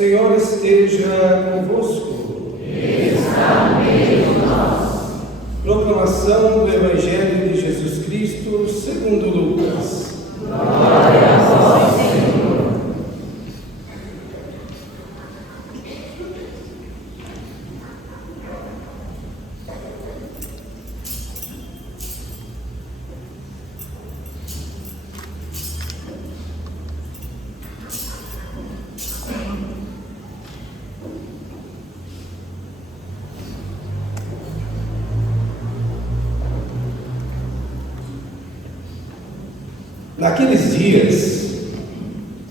Senhor esteja convosco. Está no meio de nós. Proclamação do Evangelho de Jesus Cristo segundo Lucas. Glória a vós, Senhor. Naqueles dias,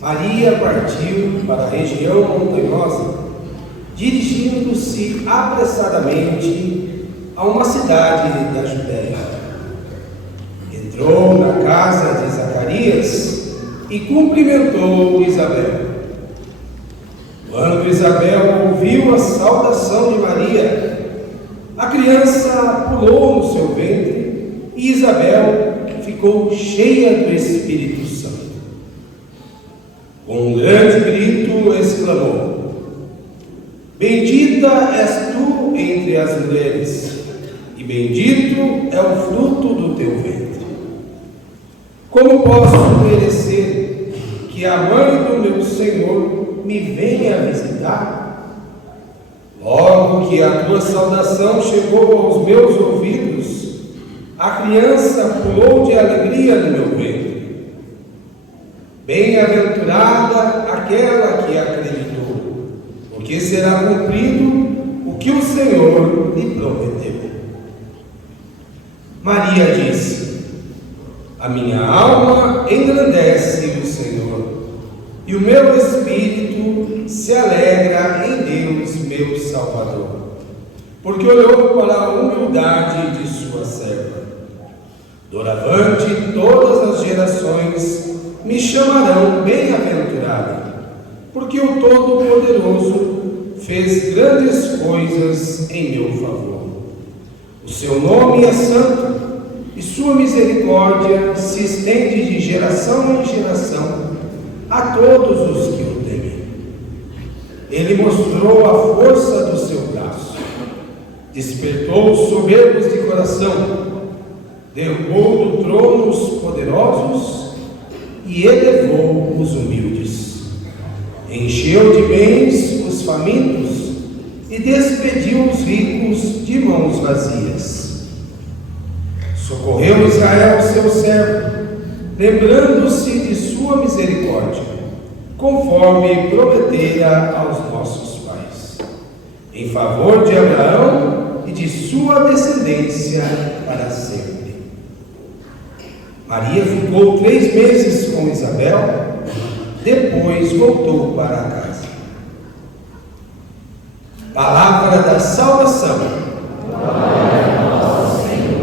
Maria partiu para a região montanhosa, dirigindo-se apressadamente a uma cidade da Judéia. Entrou na casa de Zacarias e cumprimentou Isabel. Quando Isabel ouviu a saudação de Maria, a criança pulou no seu ventre e Isabel ficou cheia do Espírito Santo. Com um grande grito exclamou: Bendita és tu entre as mulheres, e bendito é o fruto do teu ventre. Como posso merecer que a mãe do meu Senhor me venha visitar? Logo que a tua saudação chegou aos meus ouvidos, a criança pulou de alegria no meu ventre. Bem-aventurada aquela que acreditou, porque será cumprido o que o Senhor lhe prometeu. Maria disse: A minha alma engrandece o Senhor, e o meu espírito se alegra em Deus, meu Salvador, porque olhou para a humildade de sua serva. Doravante todas as gerações me chamarão bem-aventurada, porque o Todo-Poderoso fez grandes coisas em meu favor. O seu nome é santo, e sua misericórdia se estende de geração em geração a todos os que o temem. Ele mostrou a força do seu braço, despertou os soberbos de coração, derrubou do trono os poderosos e elevou os humildes. Encheu de bens os famintos e despediu os ricos de mãos vazias. Socorreu Israel, seu servo, lembrando-se de sua misericórdia, conforme prometera aos nossos pais, em favor de Abraão e de sua descendência para sempre. Maria ficou 3 meses com Isabel, depois voltou para casa. Palavra da salvação. Glória a vós, Senhor.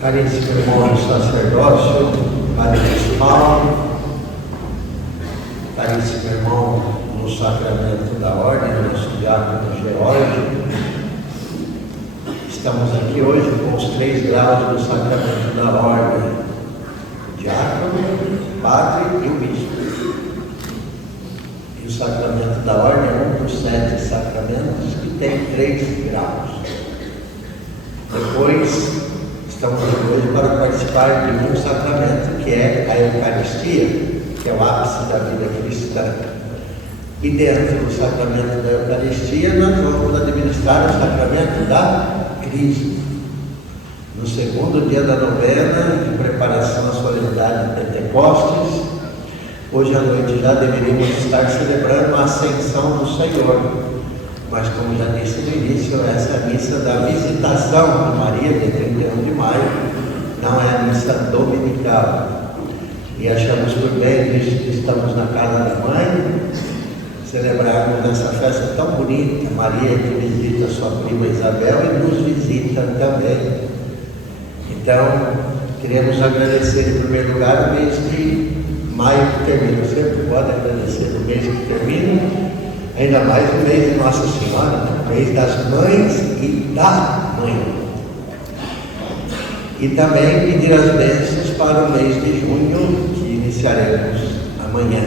Caríssimo irmão do sacerdócio, Padre Paulo, caríssimo irmão no sacramento da ordem, nosso diácono Geórgio, estamos aqui hoje com os 3 graus do sacramento da ordem: diácono, padre e o bispo. E o sacramento da ordem é um dos 7 sacramentos que tem 3 graus. Depois, estamos aqui hoje para participar de um sacramento, que é a Eucaristia, que é o ápice da vida cristã. E dentro do sacramento da Eucaristia, nós vamos administrar o sacramento da Crisma. No segundo dia da novena, de preparação à solenidade de Pentecostes, Hoje à noite já deveríamos estar celebrando a Ascensão do Senhor, mas como já disse no início, essa é a missa da visitação de Maria, de 31 de maio, não é a missa dominical. E achamos por bem, visto que estamos na casa da mãe, celebrarmos essa festa tão bonita, Maria que visita sua prima Isabel e nos visita também. Então, queremos agradecer em primeiro lugar o mês de maio que termina. Sempre pode agradecer o mês que termina, ainda mais o mês de Nossa Senhora, o mês das mães e da mãe. E também pedir as bênçãos para o mês de junho, que iniciaremos amanhã.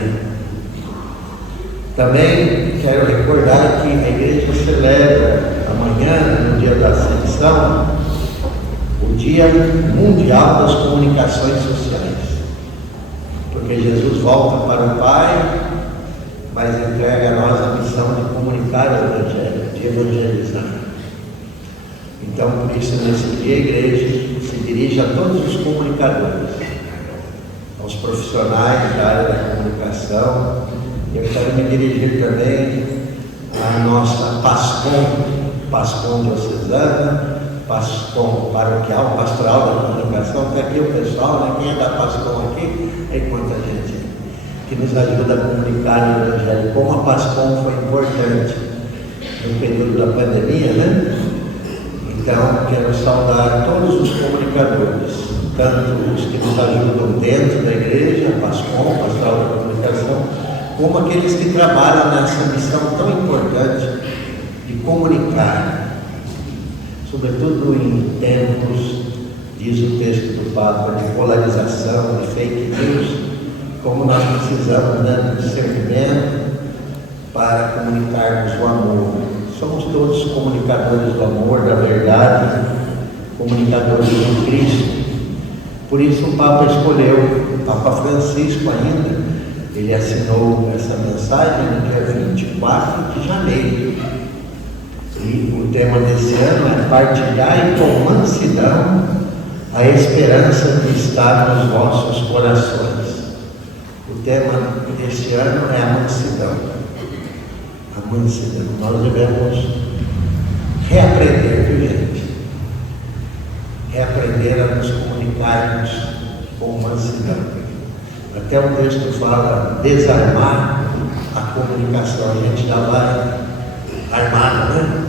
Também quero recordar que a igreja celebra amanhã, no dia da Ascensão, o Dia Mundial das Comunicações Sociais. Porque Jesus volta para o Pai, mas entrega a nós a missão de comunicar o Evangelho, de evangelizar. Então, por isso, nesse dia, a igreja se dirige a todos os comunicadores, aos profissionais da área da comunicação. Eu quero me dirigir também à nossa PASCOM diocesana, PASCOM paroquial, pastoral da comunicação. Está aqui o pessoal, né? Quem é da PASCOM aqui? É quanta gente que nos ajuda a comunicar o Evangelho. Como a PASCOM foi importante no período da pandemia, né? Então, quero saudar todos os comunicadores, tanto os que nos ajudam dentro da igreja, a PASCOM, pastoral da comunicação, como aqueles que trabalham nessa missão tão importante de comunicar, sobretudo em tempos, diz o texto do Papa, de polarização, de fake news, como nós precisamos, né, de discernimento para comunicarmos o amor. Somos todos comunicadores do amor, da verdade, comunicadores de Cristo. Por isso o Papa escolheu, o Papa Francisco ainda, ele assinou essa mensagem no dia 24 de janeiro. E o tema desse ano é partilhar com mansidão a esperança que está nos vossos corações. O tema deste ano é a mansidão. A mansidão. Nós devemos reaprender, viu, gente? Reaprender a nos comunicarmos com mansidão. Até o texto fala desarmar a comunicação. A gente já vai armado, né?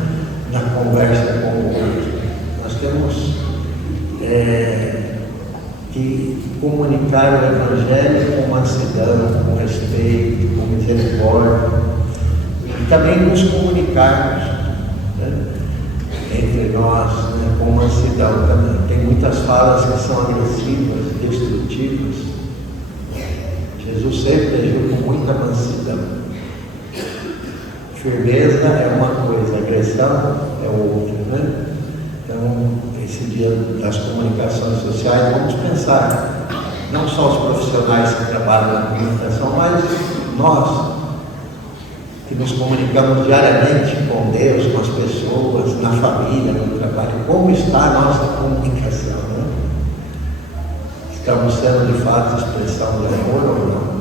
Na conversa com o outro. Nós temos que comunicar o Evangelho com mansidão, com respeito, com misericórdia. E também nos comunicarmos, né, entre nós, né, com mansidão também. Tem muitas falas que são agressivas, destrutivas. Jesus sempre agiu com muita mansidão. Firmeza é uma coisa, agressão é outra, né? Então, esse dia das comunicações sociais, vamos pensar, não só os profissionais que trabalham na comunicação, mas nós, que nos comunicamos diariamente com Deus, com as pessoas, na família, no trabalho. Como está a nossa comunicação, né? Estamos sendo de fato expressão de amor ou não?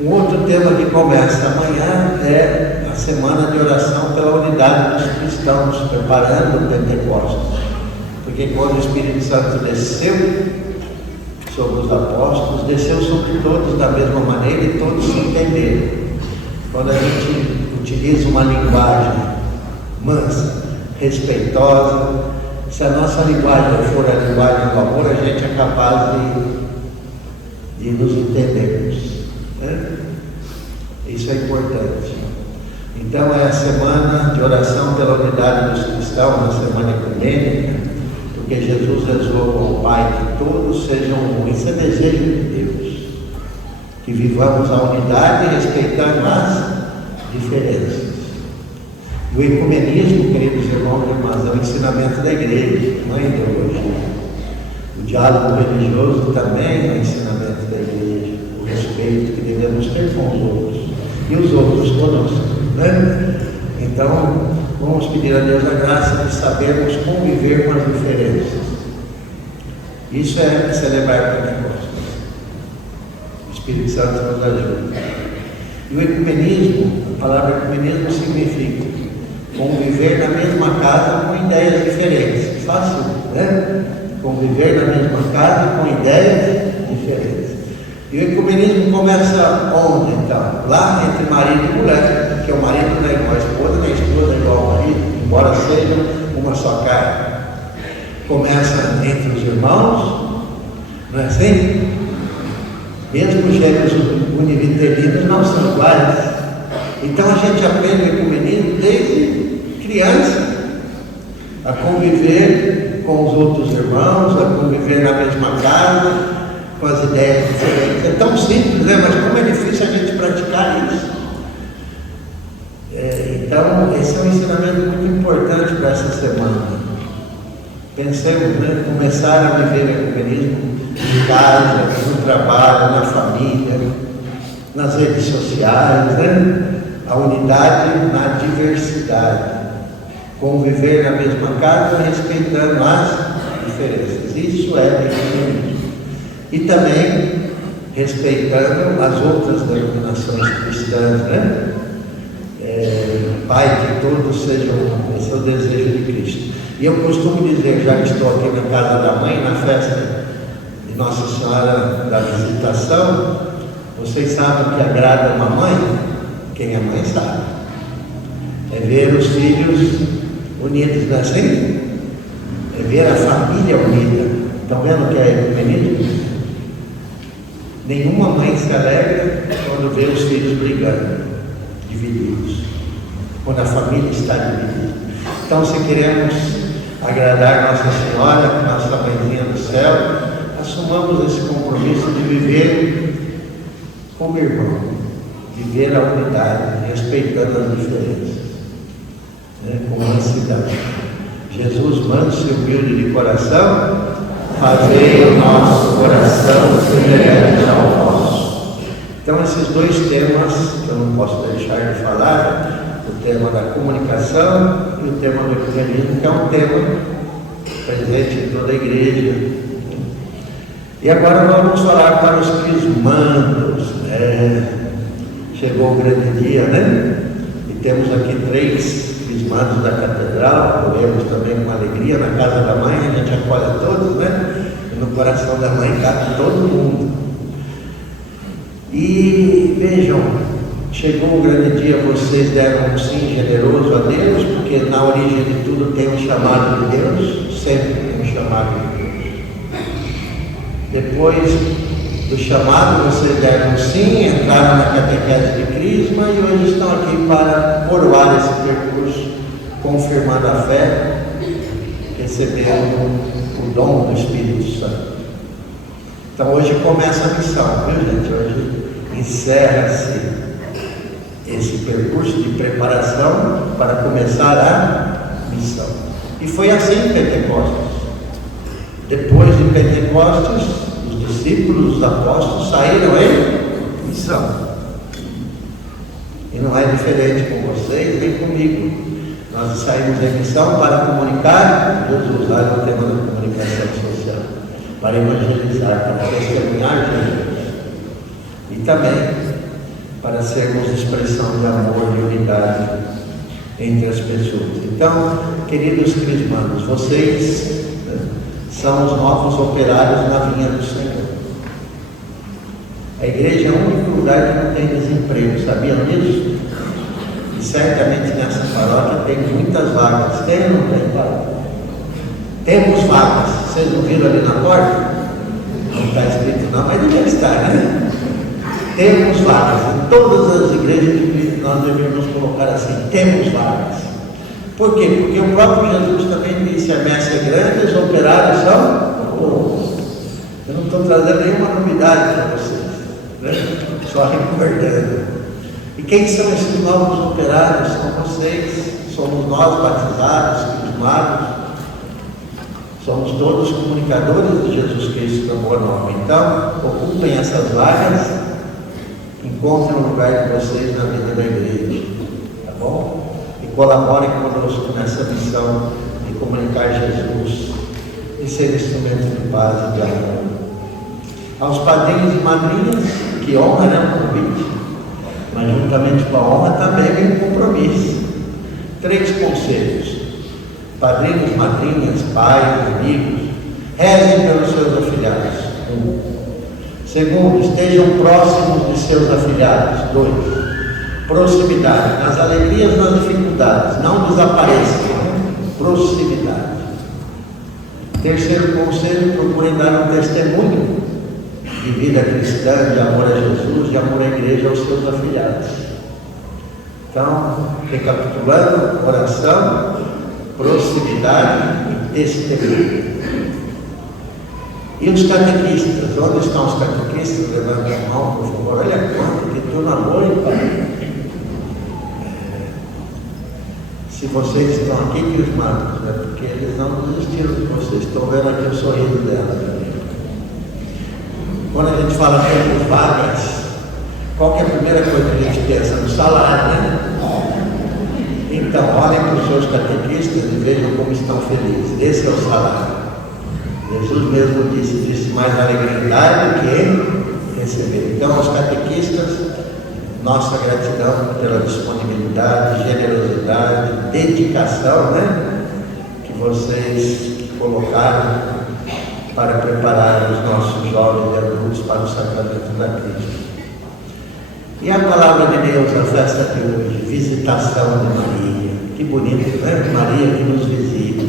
Um outro tema que começa amanhã é a semana de oração pela unidade dos cristãos, preparando o Pentecostes. Porque quando o Espírito Santo desceu sobre os apóstolos, desceu sobre todos da mesma maneira e todos se entenderam. Quando a gente utiliza uma linguagem mansa, respeitosa, se a nossa linguagem for a linguagem do amor, a gente é capaz de nos entendermos. Né? Isso é importante. Então é a semana de oração pela unidade dos cristãos, na semana ecumênica, porque Jesus rezou ao Pai que todos sejam um. Isso é desejo de Deus. Que vivamos a unidade respeitando as diferenças. E o ecumenismo, queridos irmãos e irmãs, é o ensinamento da igreja, não é ideologia. O diálogo religioso também é o ensinamento da igreja, o respeito que devemos ter com os outros e os outros conosco, né? Então, vamos pedir a Deus a graça de sabermos conviver com as diferenças. Isso é celebrar Pentecostes. Espírito Santo nos ajuda. E o ecumenismo, a palavra ecumenismo significa conviver na mesma casa com ideias diferentes. Fácil, né? Conviver na mesma casa com ideias diferentes. E o ecumenismo começa onde, então? Lá entre marido e mulher, porque o marido não é igual a esposa, nem a esposa é igual ao marido, embora sejam uma só carne. Começa entre os irmãos, não é assim? Mesmo os gêmeos univitelinos não são iguais. Então a gente aprende o ecumenismo desde criança, a conviver com os outros irmãos, a conviver na mesma casa, com as ideias diferentes. É tão simples, né? Mas como é difícil a gente praticar isso. Então, esse é um ensinamento muito importante para essa semana. Pensemos, né? Começar a viver o ecumenismo em casa, no trabalho, na família, nas redes sociais, né? A unidade na diversidade. Conviver na mesma casa, respeitando as diferenças. Isso é ecumenismo. E também respeitando as outras denominações cristãs, né? Pai, que todos sejam um, esse é o desejo de Cristo. E eu costumo dizer, já que estou aqui na casa da mãe, na festa de Nossa Senhora da Visitação, vocês sabem o que agrada uma mãe? Quem é mãe sabe. É ver os filhos unidos, não é assim? É ver a família unida. Estão vendo o que é ecumenismo? Nenhuma mãe se alegra quando vê os filhos brigando, divididos, quando a família está dividida. Então, se queremos agradar Nossa Senhora, nossa mãezinha do céu, assumamos esse compromisso de viver como irmão, viver a unidade, respeitando as diferenças, né, com mansidão. Jesus, manso e humilde de coração, fazei o nosso coração semelhante ao vosso. Então, esses dois temas que eu não posso deixar de falar, o tema da comunicação e o tema do ecumenismo, que é um tema presente em toda a igreja. E agora vamos falar para os crismandos. Chegou o grande dia, né? E temos aqui 3 crismandos da catedral, acolhemos também com alegria na casa da mãe, a gente acolhe todos, né? E no coração da mãe cabe todo mundo. E vejam, chegou o grande dia, vocês deram um sim generoso a Deus, porque na origem de tudo tem um chamado de Deus, sempre tem um chamado de Deus. Depois do chamado, vocês deram um sim, entraram na catequese de Crisma e hoje estão aqui para coroar esse percurso, confirmando a fé, recebendo o dom do Espírito Santo. Então hoje começa a missão, viu gente? Hoje encerra-se esse percurso de preparação para começar a missão. E foi assim em Pentecostes. Depois de Pentecostes, os discípulos, os apóstolos saíram em missão. E não é diferente com vocês nem comigo. Nós saímos em missão para comunicar Jesus, lá no tema da comunicação social, para evangelizar, para testemunhar Jesus. E também para sermos expressão de amor e unidade entre as pessoas. Então, queridos crismandos, vocês são os novos operários na vinha do Senhor. A igreja é o único lugar que não tem desemprego, sabiam disso? E certamente nessa paróquia tem muitas vagas. Tem ou não tem? Temos vagas. Vocês não viram ali na porta? Não está escrito não, mas deve estar, né? Temos vagas. Em todas as igrejas nós devemos colocar assim, temos vagas. Por quê? Porque o próprio Jesus também disse, a messe é grande, os operários são poucos. Eu não estou trazendo nenhuma novidade para vocês, né? Só recordando. E quem são esses novos operários? São vocês, somos nós batizados, crismados, somos todos comunicadores de Jesus Cristo da Boa Nova. Então, ocupem essas vagas, encontrem o lugar de vocês na vida da igreja, tá bom? E colaborem conosco nessa missão de comunicar Jesus e ser instrumento de paz e de amor. Aos padrinhos e madrinhas, que honra, né, o convite, mas juntamente com a honra também vem o compromisso. 3 conselhos: padrinhos, madrinhas, pais, amigos, rezem pelos seus afilhados. 1. Segundo, estejam próximos de seus afilhados. 2. Proximidade, nas alegrias, nas dificuldades, não desapareçam. Proximidade. Terceiro conselho: procurem dar um testemunho de vida cristã, de amor a Jesus, de amor à igreja, aos seus afilhados. Então, recapitulando: oração, proximidade e testemunho. E os catequistas? Onde estão os catequistas? Levantem a mão, por favor. Olha quanto que turma boa, hein, pai? Se vocês estão aqui, que os matos, né? Porque eles não desistiram de vocês. Estão vendo aqui o sorriso dela também. Quando a gente fala tempos vagas, qual que é a primeira coisa que a gente pensa? No salário, né? Então, olhem para os seus catequistas e vejam como estão felizes. Esse é o salário. Jesus mesmo disse mais alegria dar do que receber. Então, aos catequistas, nossa gratidão pela disponibilidade, generosidade, dedicação, né, que vocês colocaram para preparar os nossos jovens e adultos para o sacramento da Cristo. E a palavra de Deus, a festa de hoje, visitação de Maria. Que bonito, né? Maria que nos visita.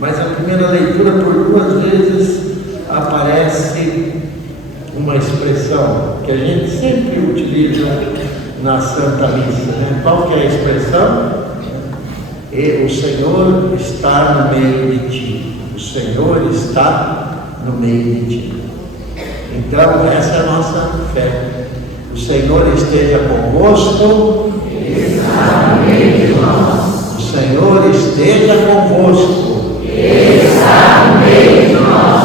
Mas a primeira leitura, por 2 vezes, aparece uma expressão que a gente sempre utiliza na Santa Missa, né? Qual que é a expressão? O Senhor está no meio de ti. O Senhor está no meio de ti. Então, essa é a nossa fé. O Senhor esteja convosco. Ele está no meio de nós. O Senhor esteja convosco. Ele está no meio de nós.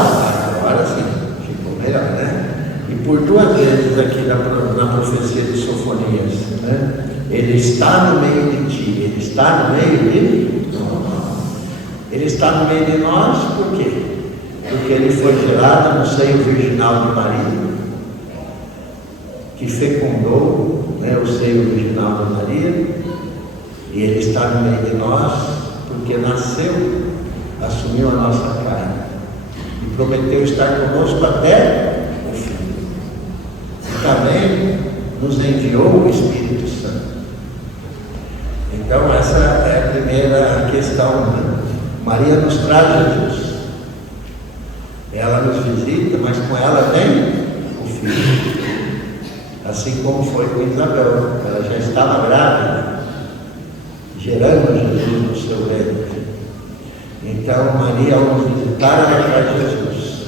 Agora sim, ficou melhor, né? E por 2 vezes aqui na profecia de Sofonias, né? Ele está no meio de ti. Ele está no meio de nós. Ele está no meio de nós por quê? Porque ele foi gerado no seio virginal de Maria, que fecundou, né, o seio virginal de Maria, e ele está no meio de nós porque nasceu, assumiu a nossa carne e prometeu estar conosco até o fim. E também nos enviou o Espírito Santo. Então essa é a primeira questão, né? Maria nos traz Jesus. Ela nos visita, mas com ela vem o Filho. Assim como foi com Isabel, ela já estava grávida, gerando Jesus no seu ventre. Então Maria, ao nos visitar, ela traz Jesus.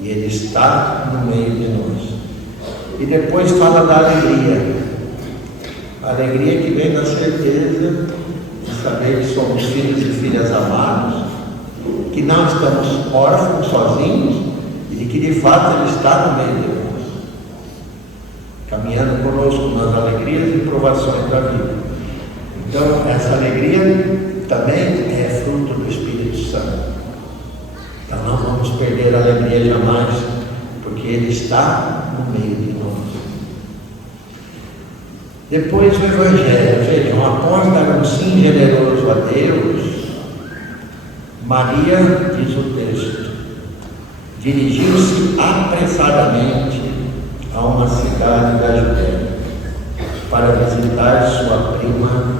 E ele está no meio de nós. E depois fala da alegria. A alegria que vem da certeza de saber que somos filhos e filhas amados, que não estamos órfãos, sozinhos, e de que de fato Ele está no meio de nós, caminhando conosco nas alegrias e provações da vida. Então, essa alegria também é fruto do Espírito Santo. Então, não vamos perder a alegria jamais, porque Ele está no meio de nós. Depois o Evangelho, vejam, após dar um sim generoso a Deus, Maria, diz o texto, dirigiu-se apressadamente a uma cidade da Judéia para visitar sua prima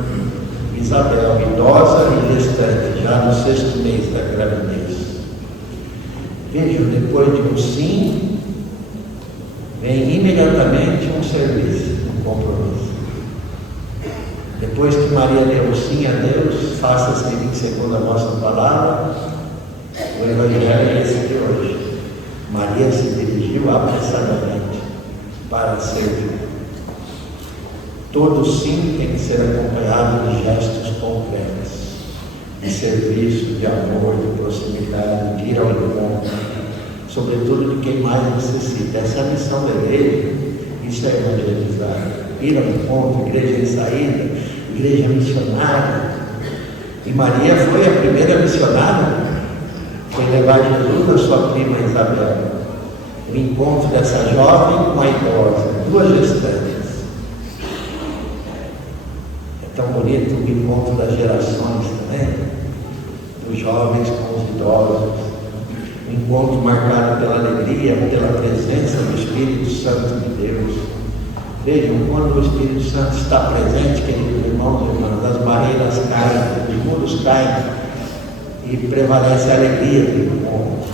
Isabel, idosa e gestante, já no 6º mês da gravidez. Vejam, depois de um sim, vem imediatamente um serviço, um compromisso. Depois que Maria deu sim a Deus, faça-se em mim segundo a vossa palavra, o Evangelho é esse de hoje. Maria se dirigiu apressadamente para servir. Todo sim tem que ser acompanhado de gestos concretos, de serviço, de amor, de proximidade, de ir ao encontro, sobretudo de quem mais necessita. Essa é a missão da igreja, isso é evangelizar. Ir ao encontro, igreja em saída, igreja missionária. E Maria foi a primeira missionária, foi levar Jesus a sua prima Isabel. o encontro dessa jovem com a idosa, duas gestantes. É tão bonito o encontro das gerações também, dos jovens com os idosos, um encontro marcado pela alegria, pela presença do Espírito Santo de Deus. Vejam, quando o Espírito Santo está presente, queridos irmãos e irmãs, as barreiras caem, os muros caem e prevalece a alegria do encontro.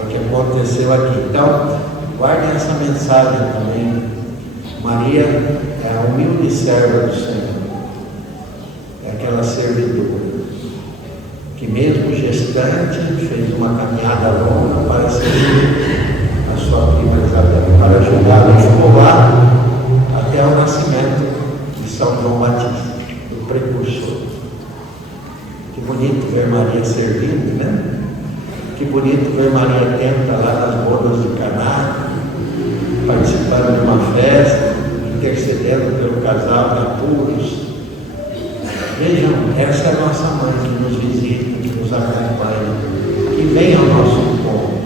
É o que aconteceu aqui. Então, guardem essa mensagem também. Maria é a humilde serva do Senhor, é aquela servidora que mesmo gestante fez uma caminhada longa para servir a sua prima Isabel, para ajudá-la a escolar até o nascimento de São João Batista, o precursor. Que bonito ver Maria servindo, né? Que bonito ver Maria atenta lá nas bodas de Caná, participando de uma festa, intercedendo pelo casal de apuros. Vejam, essa é a nossa mãe que nos visita, que nos acompanha, que vem ao nosso encontro,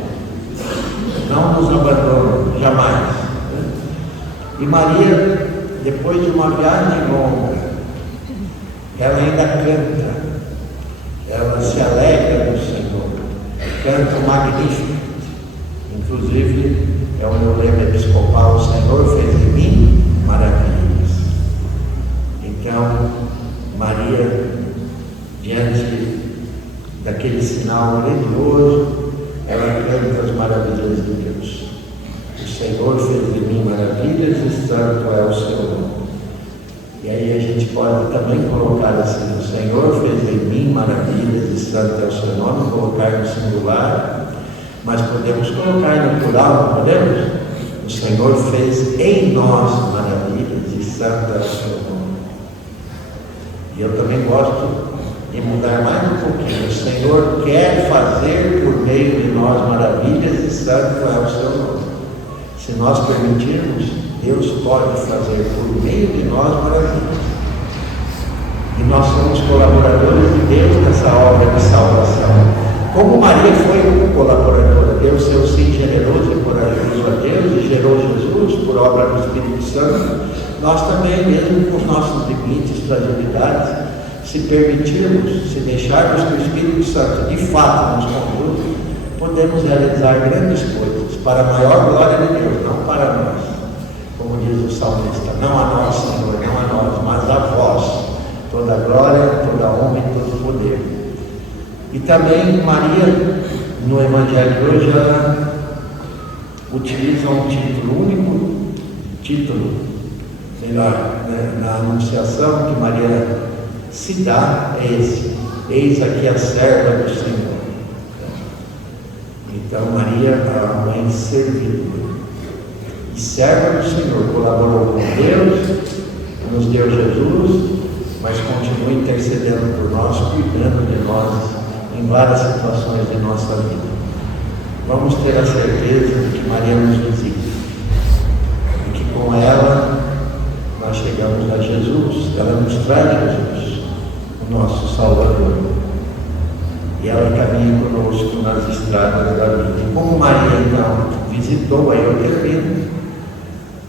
não nos abandona jamais. E Maria, depois de uma viagem longa, ela ainda canta, ela se alegra do Senhor, canta o Magnífico. Inclusive, é o meu lema episcopal: o Senhor fez em mim maravilhas. Então, Maria, diante daquele sinal grandioso, ela canta as maravilhas de Deus. O Senhor fez em mim maravilhas e santo é o seu nome. E aí a gente pode também colocar assim: o Senhor fez em mim maravilhas e santo é o seu nome, colocar no singular, mas podemos colocar no plural, não podemos? O Senhor fez em nós maravilhas e santo é o seu nome. E eu também gosto de mudar mais um pouquinho. O Senhor quer fazer por meio de nós maravilhas e santo é o seu nome. Se nós permitirmos, Deus pode fazer por meio de nós maravilhas. E nós somos colaboradores de Deus nessa obra de salvação. Como Maria foi colaboradora, deu seu sim generoso e corajoso a Deus e gerou Jesus por obra do Espírito Santo, nós também, mesmo com os nossos limites, fragilidades, se permitirmos, se deixarmos que o Espírito Santo de fato nos conduza, podemos realizar grandes coisas para a maior glória de Deus, não para nós. Como diz o salmista: não a nós, Senhor, não a nós, mas a vós, toda a glória, toda a honra e todo o poder. E também Maria, no Evangelho de hoje, ela utiliza um título único, na Anunciação que Maria se dá, é esse: eis aqui a serva do Senhor. Então Maria é a mãe servidora e serva do Senhor, colaborou com Deus, nos deu Jesus, mas continua intercedendo por nós, cuidando de nós em várias situações de nossa vida. Vamos ter a certeza de que Maria nos visita e que com ela nós chegamos a Jesus. Ela nos traz Jesus, o nosso Salvador, e ela caminha conosco nas estradas da vida. E como Maria então visitou, aí eu termino,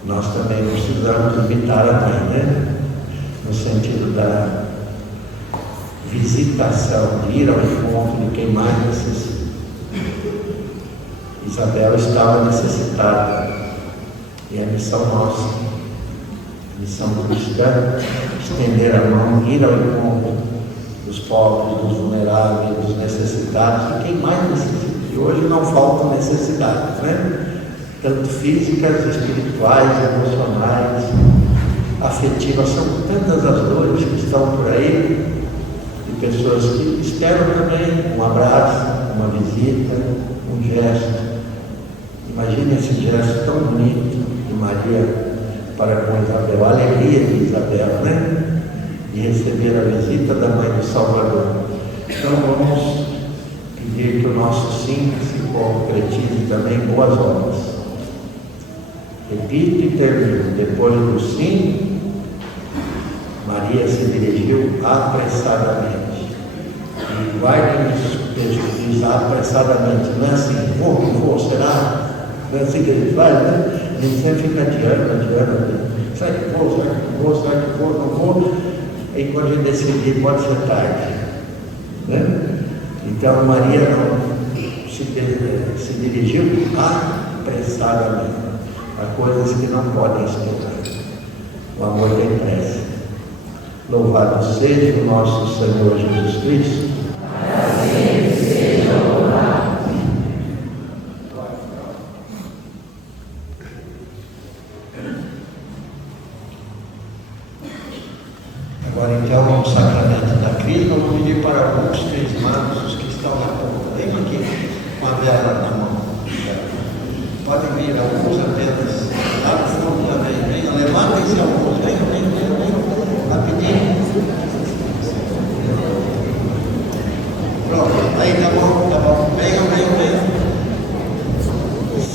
nós também precisamos imitar a mãe, né? No sentido da visitação, de ir ao encontro de quem mais necessita. Isabel estava necessitada, e é missão nossa, missão cristã, estender a mão, ir ao encontro dos pobres, dos vulneráveis, dos necessitados, de quem mais necessita. E hoje não faltam necessidades, né? Tanto físicas, espirituais, emocionais, afetivas, são tantas as dores que estão por aí, e pessoas que esperam também um abraço, uma visita, um gesto. Imagine esse gesto tão bonito de Maria para com Isabel, a alegria de Isabel, né? De receber a visita da Mãe do Salvador. Então vamos pedir que o nosso sim se concretize também em boas obras. Repito e termino: depois do sim, Maria se dirigiu apressadamente. E guardem isso. texto diz apressadamente, não é assim, vou, será? Não é assim que ele faz, né? A gente sempre fica adiando. Será que vou, não vou? E quando a gente decidir, pode ser tarde. Né? Então Maria não se dirigiu apressadamente a coisas que não podem esperar. O amor tem pressa. Louvado seja o nosso Senhor Jesus Cristo. Assim seja louvado. Agora então vamos ao sacramento da Crisma. Eu vou pedir para alguns crismados, os que estão na ponta, venham aqui com a vela na mão. Podem vir alguns apenas. Lá no fundo também. Venham, levantem-se alguns. Venham. Rapidinho. Pronto. Aí tá bom. Venham.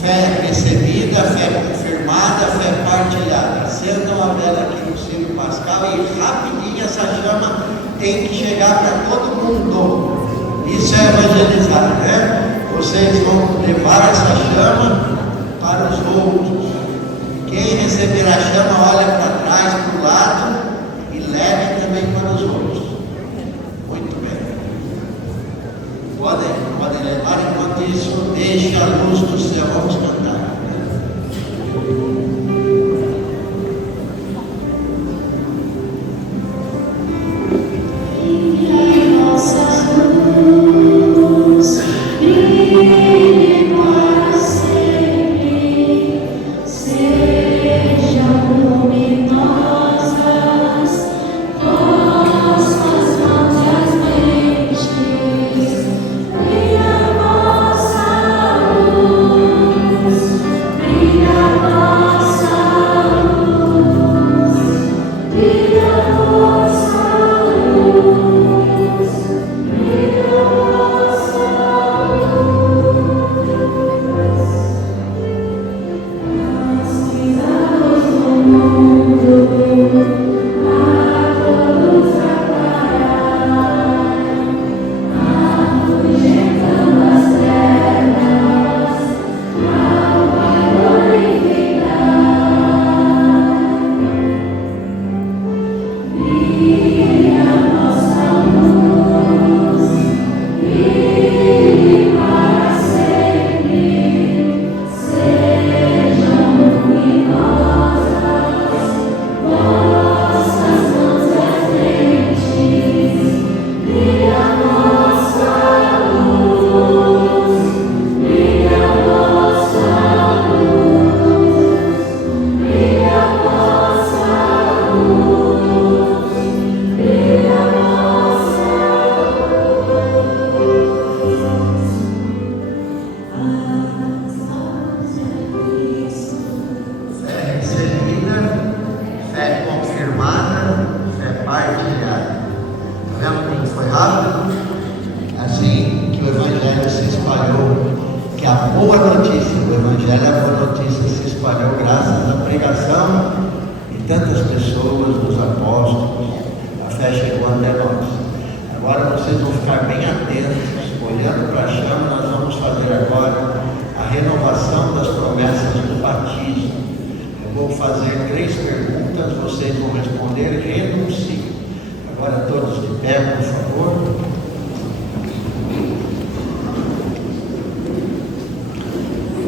Fé recebida, fé confirmada, fé partilhada. Acendam a vela aqui no Círio Pascal e rapidinho essa chama tem que chegar para todo mundo. Isso é evangelizar, né? Vocês vão levar essa chama para os outros. Quem receber a chama olha para trás, para o lado e leve também para os outros. Muito bem. Podem levar, enquanto isso, deixe a luz do céu. Vamos cantar.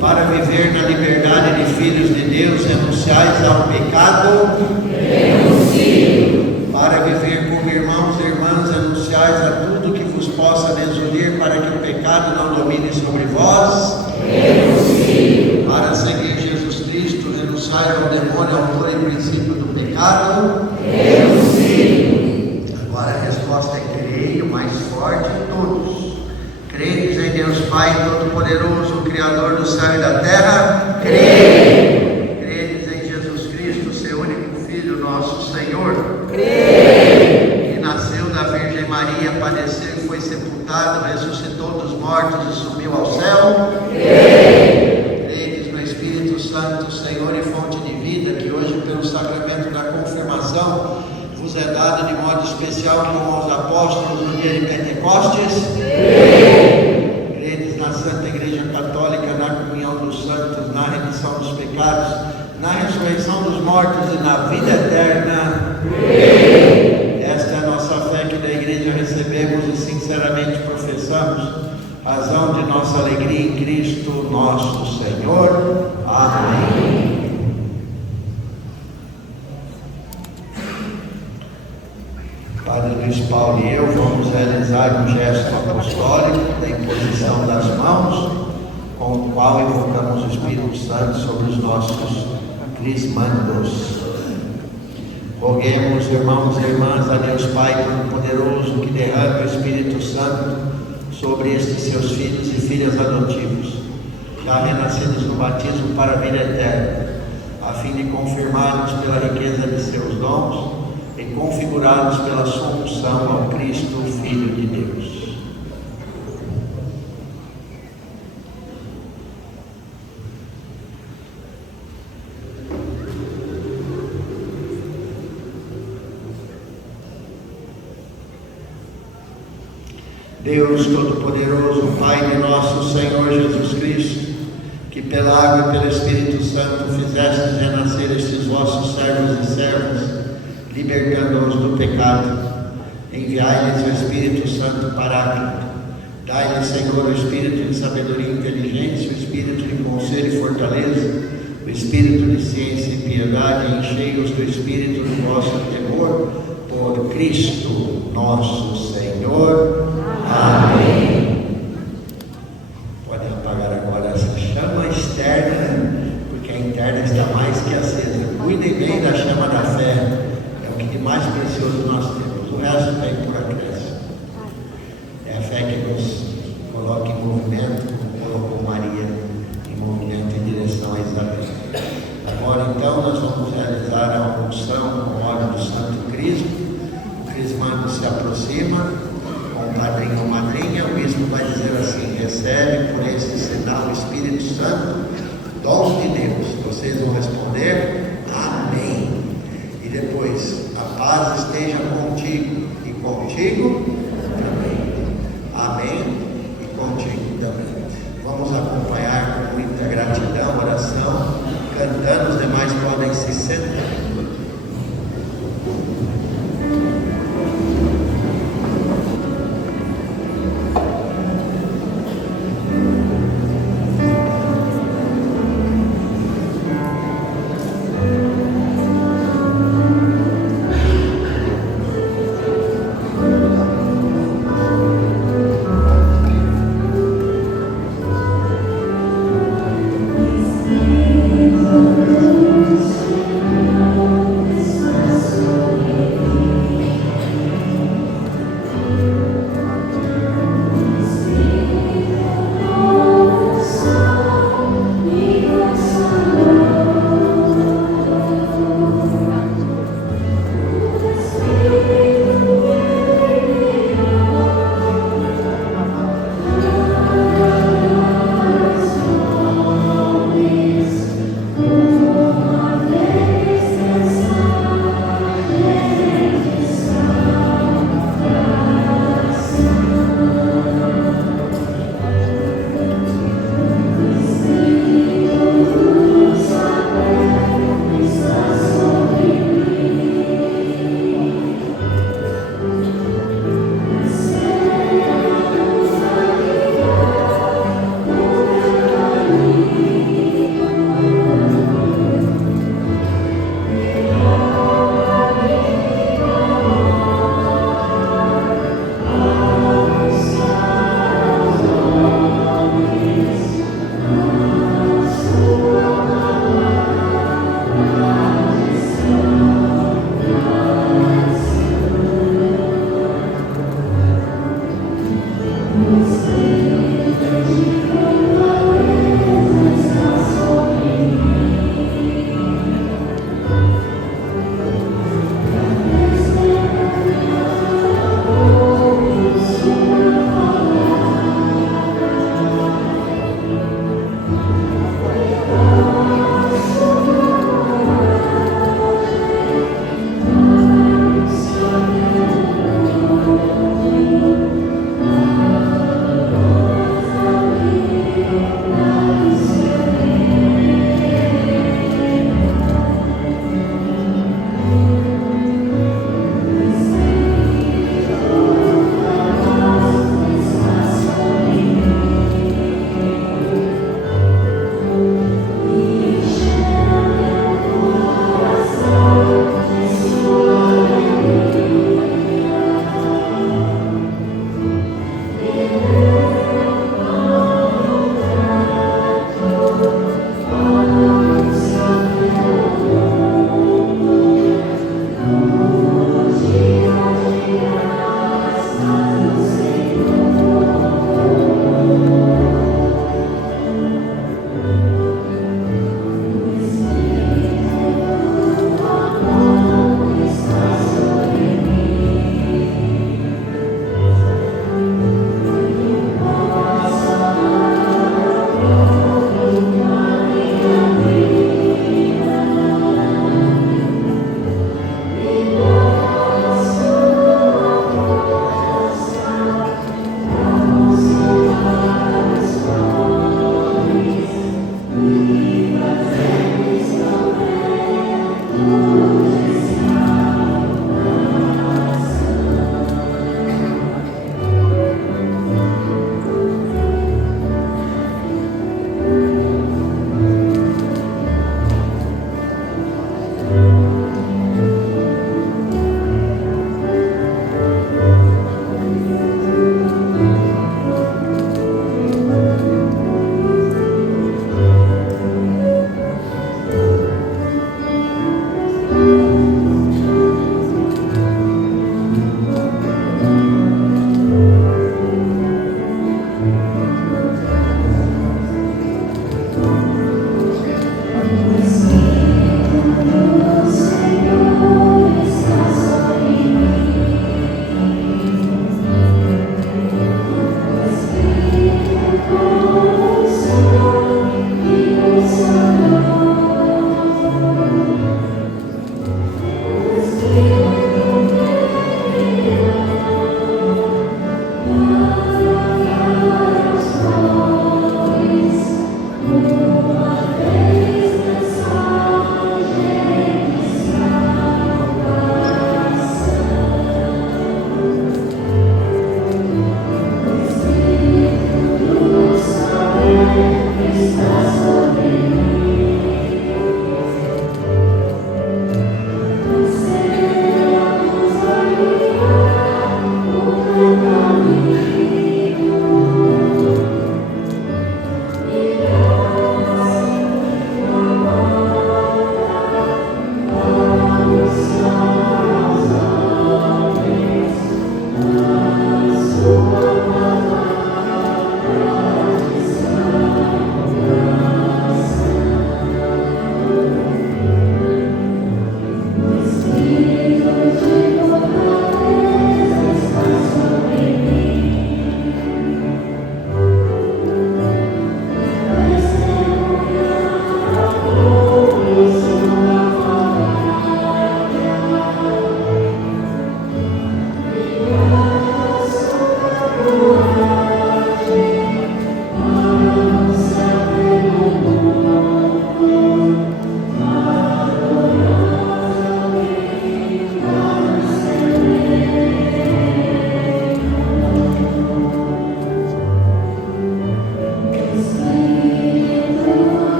Para viver na liberdade de filhos de Deus, renunciais ao pecado. Renuncio. Para viver como irmãos e irmãs, renunciais a tudo que vos possa desunir, para que o pecado não domine sobre vós. Renuncio. Para seguir Jesus Cristo, renunciai ao demônio, autor e princípio do pecado. Renuncio. Agora a resposta é creio, mais forte de todos. Credes em Deus Pai Todo-Poderoso, Criador do céu e da terra? Creio. Credes em Jesus Cristo, seu único Filho, nosso Senhor? Creio. Que nasceu da Virgem Maria, padeceu e foi sepultado, ressuscitou dos mortos e subiu ao céu? Creio. Credes no Espírito Santo, Senhor e fonte de vida, que hoje, pelo sacramento da confirmação, vos é dado de modo especial como aos apóstolos no dia de Pentecostes? Creio. remissão dos pecados, na ressurreição dos mortos e na vida eterna. Esta é a nossa fé que da Igreja recebemos e sinceramente professamos, razão de nossa alegria em Cristo nosso Senhor. Amém. Padre Luiz Paulo e eu vamos realizar um gesto apostólico da imposição das mãos, com o qual invocamos o Espírito Santo sobre os nossos crismandos. Roguemos, irmãos e irmãs, a Deus Pai Todo-Poderoso, que derrame o Espírito Santo sobre estes seus filhos e filhas adotivos, já renascidos no batismo para a vida eterna, a fim de confirmar-nos pela riqueza de seus dons e configurados pela sua unção ao Cristo, Filho de Deus. Deus Todo-Poderoso, Pai de nosso Senhor Jesus Cristo, que pela água e pelo Espírito Santo fizestes renascer estes vossos servos e servas, libertando-os do pecado, enviai-lhes o Espírito Santo Paráclito. Dai-lhes, Senhor, o Espírito de sabedoria e inteligência, o Espírito de conselho e fortaleza, o Espírito de ciência e piedade, e enchei-os do Espírito do vosso temor, por Cristo nosso Senhor. Amém. Podem apagar agora essa chama externa, porque a interna está mais que acesa. Cuidem bem da chama da fé. Que mais precioso nós temos, o resto vem por acréscimo. É a fé que nos coloca em movimento, como colocou Maria em movimento em direção a Isabel. Agora então nós vamos realizar a unção com o óleo do Santo Crisma. O crismado se aproxima com o padrinho ou madrinha, o bispo vai dizer assim: recebe por esse sinal o Espírito Santo, dom de Deus. Vocês vão responder amém. E depois, a paz esteja contigo e contigo